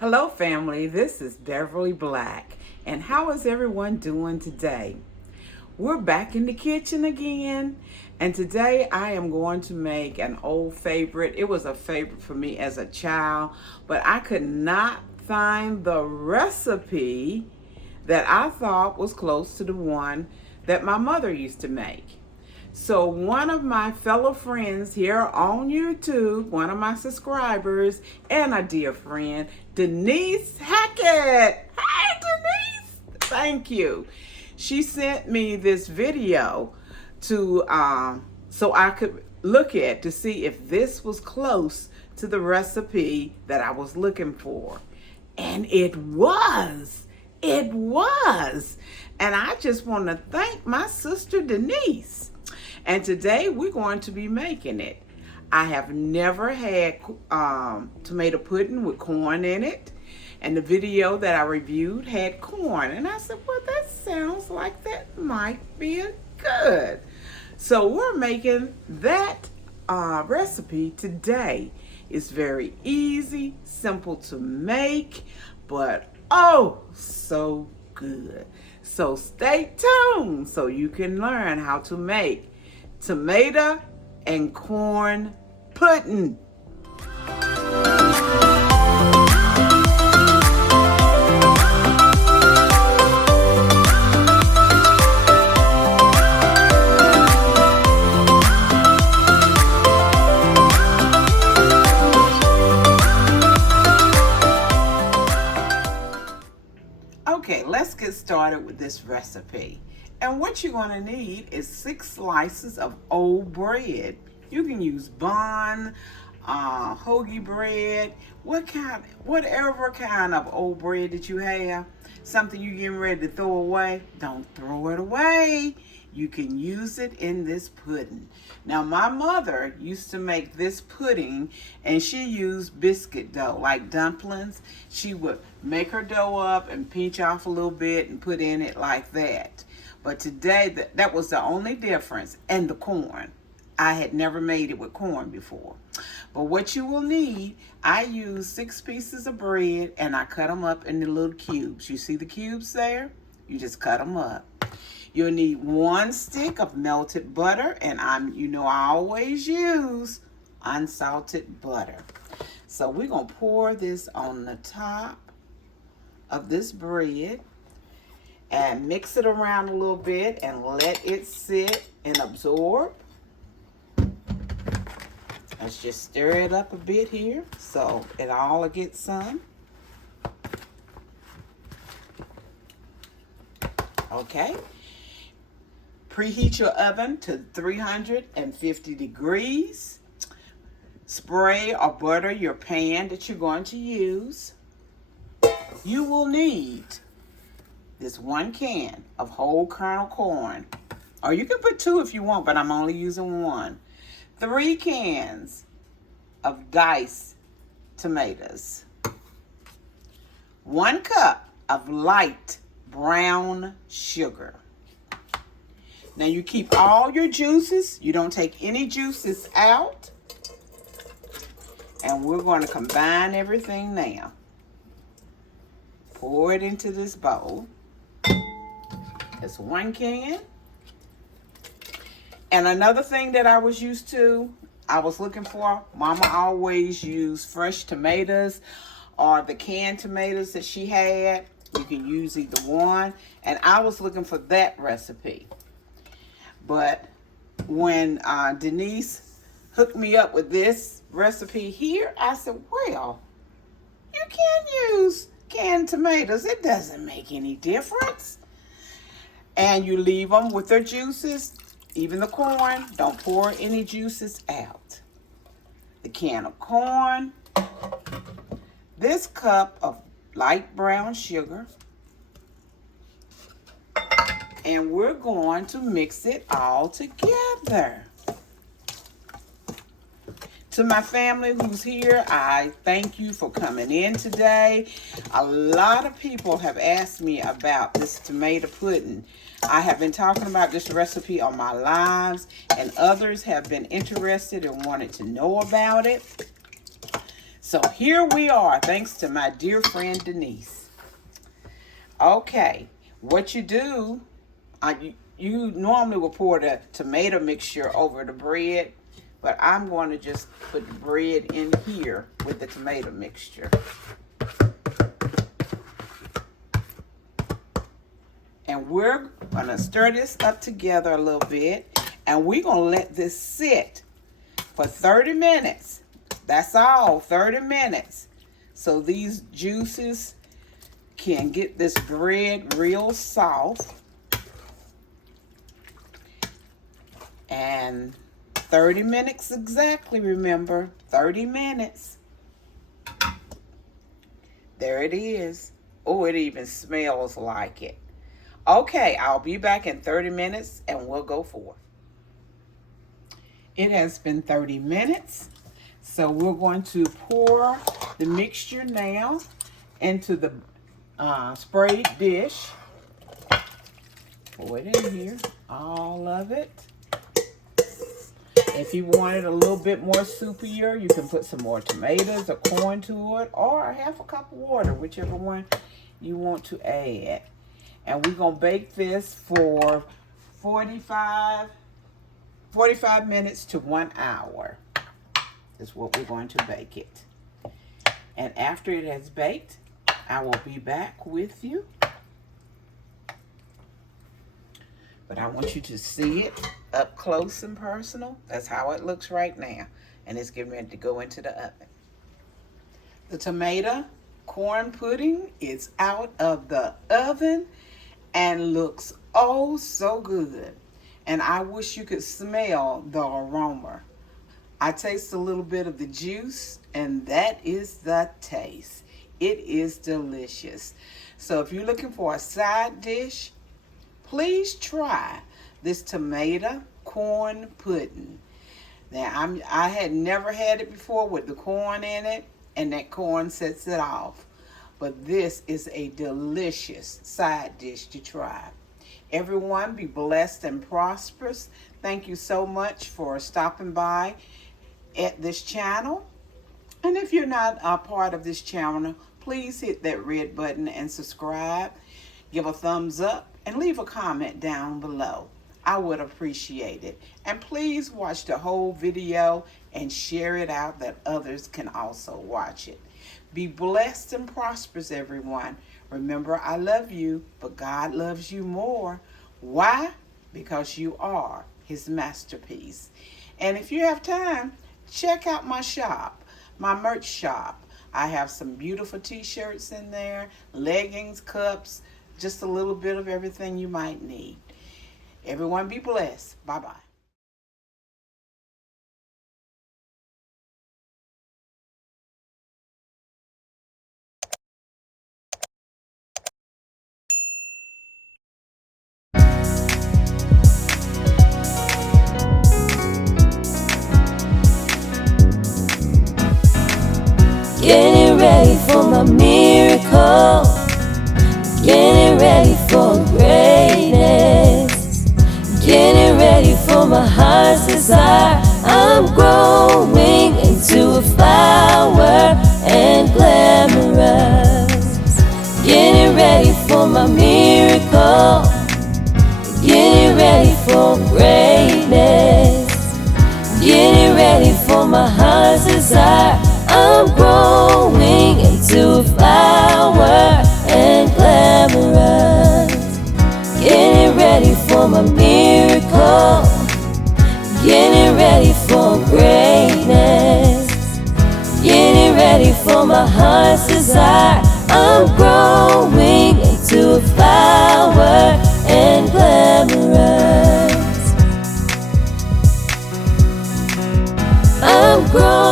Hello family, this is Beverly Black, and how is everyone doing today? We're back in the kitchen again, and today I am going to make an old favorite. It was a favorite for me as a child, but I could not find the recipe that I thought was close to the one that my mother used to make. So one of my fellow friends here on YouTube, one of my subscribers and a dear friend, Denise Hackett. Hey Denise, thank you. She sent me this video to so I could look at to see if this was close to the recipe that I was looking for. And it was. It was. And I just want to thank my sister Denise. And today we're going to be making it. I have never had tomato pudding with corn in it. And the video that I reviewed had corn. And I said, well, that sounds like that might be good. So we're making that recipe today. It's very easy, simple to make, but oh, so good. So stay tuned so you can learn how to make tomato and corn pudding. Okay, let's get started with this recipe. And what you're going to need is 6 slices of old bread. You can use bun, hoagie bread, whatever kind of old bread that you have. Something you're getting ready to throw away, don't throw it away. You can use it in this pudding. Now, my mother used to make this pudding, and she used biscuit dough, like dumplings. She would make her dough up and pinch off a little bit and put in it like that. But today, that was the only difference, and the corn. I had never made it with corn before. But what you will need, I use 6 pieces of bread, and I cut them up into little cubes. You see the cubes there? You just cut them up. You'll need 1 stick of melted butter, and I always use unsalted butter. So we're going to pour this on the top of this bread and mix it around a little bit and let it sit and absorb. Let's just stir it up a bit here so it all gets some. Okay. Preheat your oven to 350 degrees. Spray or butter your pan that you're going to use. You will need this 1 can of whole kernel corn. Or you can put 2 if you want, but I'm only using 1. 3 cans of diced tomatoes. 1 cup of light brown sugar. Now you keep all your juices. You don't take any juices out. And we're going to combine everything now. Pour it into this bowl. That's 1 can. And another thing that I was used to, I was looking for, Mama always used fresh tomatoes or the canned tomatoes that she had. You can use either one. And I was looking for that recipe. But when Denise hooked me up with this recipe here, I said, well, you can use canned tomatoes. It doesn't make any difference. And you leave them with their juices. Even the corn, don't pour any juices out. The can of corn. This cup of light brown sugar. And we're going to mix it all together. To my family who's here, I thank you for coming in today. A lot of people have asked me about this tomato pudding. I have been talking about this recipe on my lives, and others have been interested and wanted to know about it. So here we are, thanks to my dear friend Denise. Okay, what you do, you normally will pour the tomato mixture over the bread, but I'm going to just put the bread in here with the tomato mixture. And we're going to stir this up together a little bit, and we're going to let this sit for 30 minutes. That's all, 30 minutes. So these juices can get this bread real soft. And 30 minutes exactly, remember, 30 minutes. There it is. Oh, it even smells like it. Okay, I'll be back in 30 minutes and we'll go forth. It has been 30 minutes. So we're going to pour the mixture now into the sprayed dish. Pour it in here, all of it. If you want it a little bit more soupier, you can put some more tomatoes or corn to it, or half a cup of water, whichever one you want to add. And we're going to bake this for 45 minutes to 1 hour is what we're going to bake it. And after it has baked, I will be back with you. But I want you to see it up close and personal. That's how it looks right now. And it's getting ready to go into the oven. The tomato corn pudding is out of the oven and looks oh so good. And I wish you could smell the aroma. I taste a little bit of the juice, and that is the taste. It is delicious. So if you're looking for a side dish, please try this tomato corn pudding. Now, I had never had it before with the corn in it, and that corn sets it off. But this is a delicious side dish to try. Everyone be blessed and prosperous. Thank you so much for stopping by at this channel. And if you're not a part of this channel, please hit that red button and subscribe. Give a thumbs up and leave a comment down below. I would appreciate it. And please watch the whole video and share it out that others can also watch it. Be blessed and prosperous, everyone. Remember, I love you, but God loves you more. Why? Because you are His masterpiece. And if you have time, check out my shop, my merch shop. I have some beautiful t-shirts in there, leggings, cups, just a little bit of everything you might need. Everyone be blessed. Bye-bye. Getting ready for my miracle, getting ready for greatness, getting ready for my heart's desire. I'm growing into a flower and glamorous. Getting ready for my miracle, getting ready for greatness, getting ready for my heart's desire. I'm growing into a flower and glamorous. Getting ready for my miracle, getting ready for greatness, getting ready for my heart's desire. I'm growing into a flower and glamorous. I'm growing